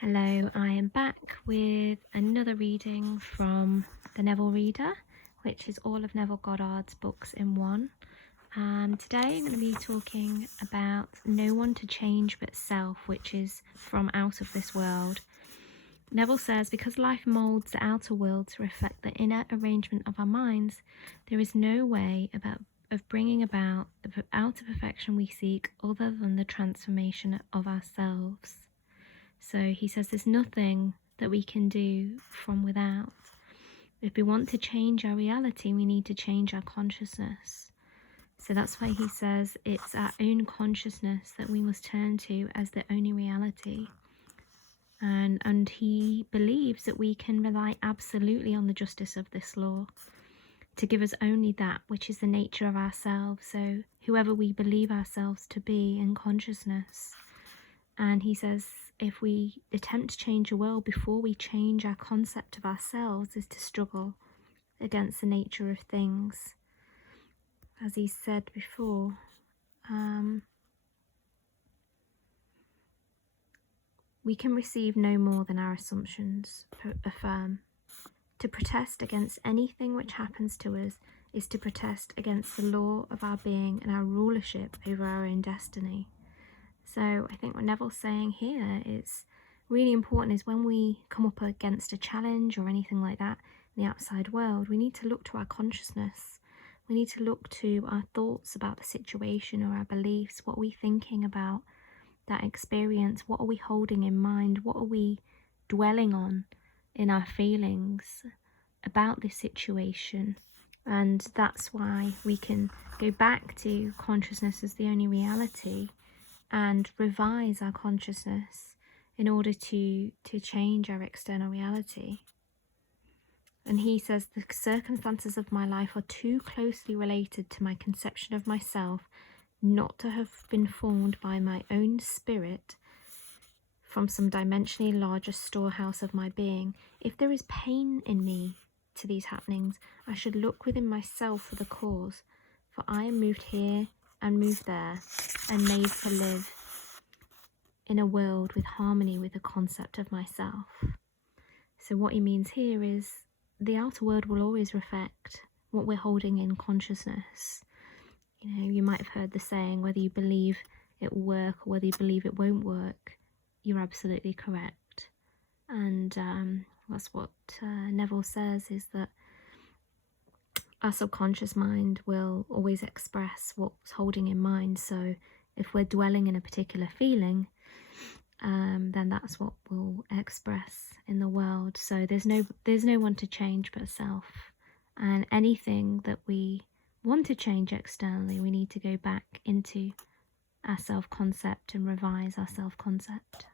Hello, I am back with another reading from the Neville Reader, which is all of Neville Goddard's books in one. Today I'm going to be talking about No One to Change But Self, which is from Out of This World. Neville says, because life moulds the outer world to reflect the inner arrangement of our minds, there is no way of bringing about the outer perfection we seek other than the transformation of ourselves. So he says there's nothing that we can do from without. If we want to change our reality, we need to change our consciousness. So that's why he says it's our own consciousness that we must turn to as the only reality. And he believes that we can rely absolutely on the justice of this law to give us only that which is the nature of ourselves. So whoever we believe ourselves to be in consciousness. And he says if we attempt to change the world before we change our concept of ourselves is to struggle against the nature of things. As he said before, we can receive no more than our assumptions affirm. To protest against anything which happens to us is to protest against the law of our being and our rulership over our own destiny. So I think what Neville's saying here is really important is when we come up against a challenge or anything like that in the outside world, we need to look to our consciousness. We need to look to our thoughts about the situation or our beliefs. What are we thinking about that experience? What are we holding in mind? What are we dwelling on in our feelings about this situation? And that's why we can go back to consciousness as the only reality and revise our consciousness in order to change our external reality. And he says the circumstances of my life are too closely related to my conception of myself not to have been formed by my own spirit from some dimensionally larger storehouse of my being. If there is pain in me to these happenings, I should look within myself for the cause, for I am moved here and moved there and made to live in a world with harmony with the concept of myself. So what he means here is the outer world will always reflect what we're holding in consciousness. You know, you might have heard the saying, whether you believe it will work or whether you believe it won't work, you're absolutely correct. And that's what Neville says, is that our subconscious mind will always express what's holding in mind. So if we're dwelling in a particular feeling, then that's what we'll express in the world. So there's no one to change but self. And anything that we want to change externally, we need to go back into our self-concept and revise our self-concept.